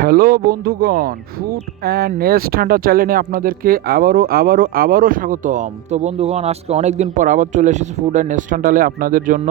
Hello বন্ধুগণ, food and nest Hunter চ্যানেলে আপনাদেরকে আবারও স্বাগতম। তো বন্ধুগণ, আজকে অনেক দিন পর আবার চলে এসেছি ফুড অ্যান্ড নেস্ট হান্টারে আপনাদের জন্য।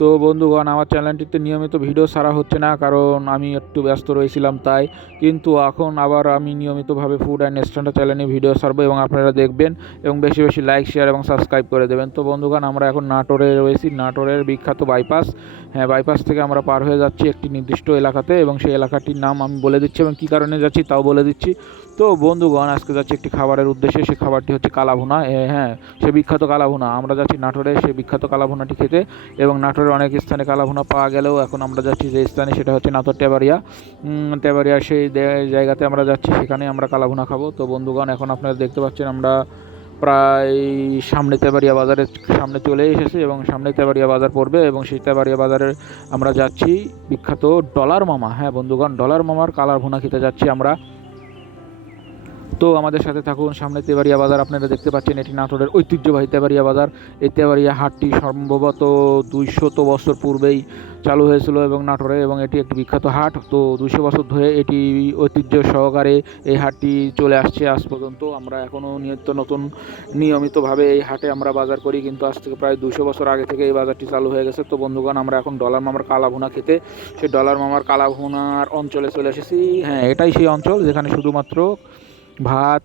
তো বন্ধুগণ, আমার চ্যানেলটিতে নিয়মিত ভিডিও ছাড়া হচ্ছে না, কারণ আমি একটু ব্যস্ত রয়েছিলাম তাই। কিন্তু এখন আবার আমি নিয়মিতভাবে ফুড অ্যান্ড নেস্ট হান্টার চ্যানেলে ভিডিও ছাড়বো এবং আপনারা দেখবেন এবং বেশি বেশি লাইক, শেয়ার এবং সাবস্ক্রাইব করে দেবেন। তো বন্ধুগণ, আমরা এখন নাটোরে রয়েছি, নাটোরের বিখ্যাত বাইপাস। হ্যাঁ, বাইপাস থেকে আমরা পার হয়ে যাচ্ছি একটি নির্দিষ্ট এলাকাতে, এবং সেই এলাকাটির নাম আমি বলে দিচ্ছি এবং কী কারণে যাচ্ছি তাও বলে দিচ্ছি। তো বন্ধুগণ, আজকে যাচ্ছি একটি খাবারের উদ্দেশ্যে। সেই খাবারটি হচ্ছে কালাভুনা। হ্যাঁ, সে বিখ্যাত কালাভুনা। আমরা যাচ্ছি নাটোরে সেই বিখ্যাত কালাভুনাটি খেতে, এবং নাটোরের অনেক স্থানে কালাভুনা পাওয়া গেলেও এখন আমরা যাচ্ছি যে স্থানে, সেটা হচ্ছে নাটোর টেবারিয়া। টেবারিয়া সেই জায়গাতে আমরা যাচ্ছি, সেখানে আমরা কালাভুনা খাবো। তো বন্ধুগণ, এখন আপনারা দেখতে পাচ্ছেন আমরা প্রায় সামনে তেবাড়িয়া বাজারের সামনে চলে এসেছি, এবং সামনে তেবাড়িয়া বাজার পড়বে, এবং সেই তেবাড়িয়া বাজারে আমরা যাচ্ছি বিখ্যাত ডলার মামা। হ্যাঁ বন্ধুগণ, ডলার মামার কালার ভুনা খেতে যাচ্ছি আমরা। তো আমাদের সাথে থাকুন। সামনে তেবাড়িয়া বাজার আপনারা দেখতে পাচ্ছেন, এটি নাটোরের ঐতিহ্যবাহী তেবাড়িয়া বাজার। এই তেবাড়িয়া হাটটি সম্ভবত 200 বছর পূর্বেই চালু হয়েছিল এবং নাটোরে, এবং এটি একটি বিখ্যাত হাট। তো 200 বছর ধরে এটি ঐতিহ্য সহকারে এই হাটটি চলে আসছে আজ পর্যন্ত। আমরা এখনও নিয়মিতভাবে এই হাটে আমরা বাজার করি, কিন্তু আজ থেকে প্রায় 200 বছর আগে থেকে এই বাজারটি চালু হয়ে গেছে। তো বন্ধুগণ, আমরা এখন ডলার মামার কালাভুনা খেতে সেই ডলার মামার কালাভুনার অঞ্চলে চলে এসেছি। হ্যাঁ, এটাই সেই অঞ্চল যেখানে শুধুমাত্র ভাত,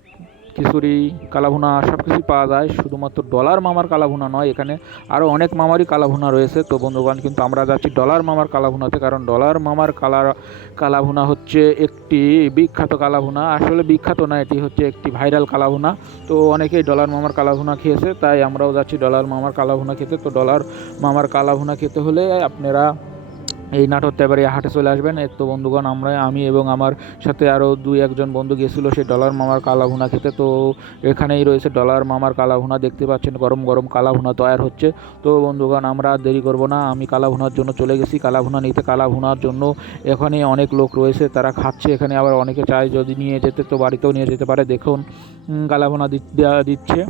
খিচুড়ি, কালাভুনা সব কিছুই পাওয়া যায়। শুধুমাত্র ডলার মামার কালাভুনা নয়, এখানে আরও অনেক মামারই কালাভুনা রয়েছে। তো বন্ধুগণ, কিন্তু আমরা যাচ্ছি ডলার মামার কালাভুনাতে, কারণ ডলার মামার কালাভুনা হচ্ছে একটি বিখ্যাত কালাভুনা। আসলে বিখ্যাত না, এটি হচ্ছে একটি ভাইরাল কালাভুনা। তো অনেকেই ডলার মামার কালাভুনা খেয়েছে, তাই আমরাও যাচ্ছি ডলার মামার কালাভুনা খেতে। তো ডলার মামার কালাভুনা খেতে হলে আপনারা এই নাটোর তেবাড়িয়া হাটে চলে আসবেন। তো বন্ধুগণ, আমি এবং আমার সাথে আরও 2-1 বন্ধু গেছিলো সেই ডলার মামার কালাভুনা খেতে। তো এখানেই রয়েছে ডলার মামার কালাভুনা, দেখতে পাচ্ছেন গরম গরম কালাভুনা তৈরি হচ্ছে। তো বন্ধুগণ, আমরা দেরি করব না, আমি কালাভুনার জন্য চলে গেছি কালাভুনা নিতে। কালাভুনার জন্য এখানে অনেক লোক রয়েছে, তারা খাচ্ছে এখানে। আবার অনেকে চায় যদি নিয়ে যেতে, তো বাড়িতেও নিয়ে যেতে পারে। দেখুন, কালাভুনা দিচ্ছে।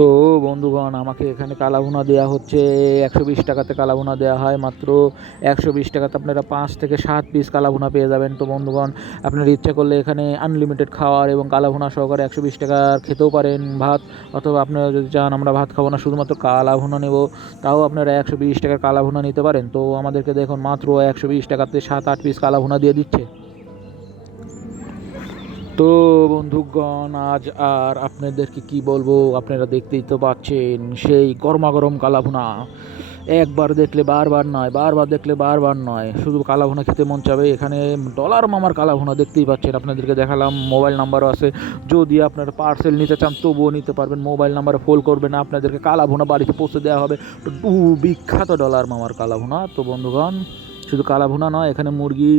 তো বন্ধুগণ, আমাকে এখানে কালাভুনা দেওয়া হচ্ছে 120 টাকাতে। কালাভুনা দেওয়া হয় মাত্র 120 টাকাতে। আপনারা 5 থেকে 7 পিস কালাভুনা পেয়ে যাবেন। তো বন্ধুগণ, আপনারা ইচ্ছা করলে এখানে আনলিমিটেড খাওয়ার এবং কালাভুনা সহকারে 120 টাকার খেতেও পারেন ভাত, অথবা আপনারা যদি চান আমরা ভাত খাবো না, শুধুমাত্র কালাভুনা নেব, তাও আপনারা 120 টাকার কালাভুনা নিতে পারেন। তো আমাদেরকে দেখুন, মাত্র 120 টাকাতে 7-8 পিস কালাভুনা দিয়ে দিচ্ছে। তো বন্ধুগণ, আজ আর আপনাদেরকে কি বলবো, আপনারা দেখতেই তো পাচ্ছেন সেই গরমাগরম কালাভুনা। একবার দেখলে বারবার দেখলে বারবার নয়, শুধু কালাভুনা খেতে মন চাবে। এখানে ডলার মামার কালাভুনা দেখতেই পাচ্ছেন, আপনাদেরকে দেখালাম। মোবাইল নাম্বারও আছে, যদি আপনারা পার্সেল নিতে চান তবুও নিতে পারবেন। মোবাইল নাম্বারে ফোন করবেন, আপনাদেরকে কালাভুনা বাড়িতে পৌঁছে দেওয়া হবে। বিখ্যাত ডলার মামার কালাভুনা। তো বন্ধুগণ, শুধু কালাভুনা নয়, এখানে মুরগি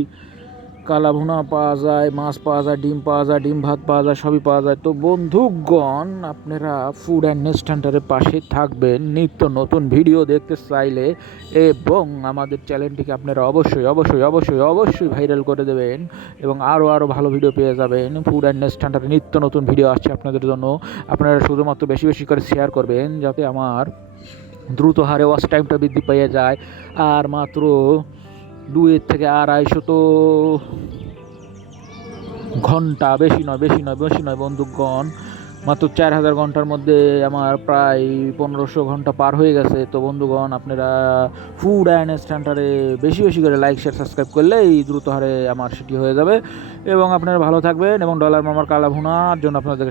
কালাভুনা পাওয়া যায়, মাছ পাওয়া যায়, ডিম পাওয়া যায়, ডিম ভাত পাওয়া যায়, সবই পাওয়া যায়। তো বন্ধুগণ, আপনারা ফুড অ্যান্ড নেস্ট হান্টারের পাশে থাকবেন নিত্য নতুন ভিডিও দেখতে চাইলে, এবং আমাদের চ্যানেলটিকে আপনারা অবশ্যই ভাইরাল করে দেবেন, এবং আরও ভালো ভিডিও পেয়ে যাবেন। ফুড অ্যান্ড নেস্ট হান্টারে নিত্য নতুন ভিডিও আসছে আপনাদের জন্য। আপনারা শুধুমাত্র বেশি বেশি করে শেয়ার করবেন, যাতে আমার দ্রুত হারে ওয়াচ টাইমটা বৃদ্ধি পেয়ে যায়। আর মাত্র 2 থেকে 250 ঘন্টা, বেশি নয় বন্ধুগণ, মাত্র 4000 ঘন্টার মধ্যে আমার প্রায় 1500 ঘন্টা পার হয়ে গেছে। তো বন্ধুগণ, আপনারা ফুড অ্যান্ড স্ট্যান্ডার্ডে বেশি বেশি করে লাইক, শেয়ার, সাবস্ক্রাইব করলেই দ্রুত হারে আমার সেটি হয়ে যাবে, এবং আপনারা ভালো থাকবেন। এবং ডলার মামার কালাভুনার জন্য আপনাদের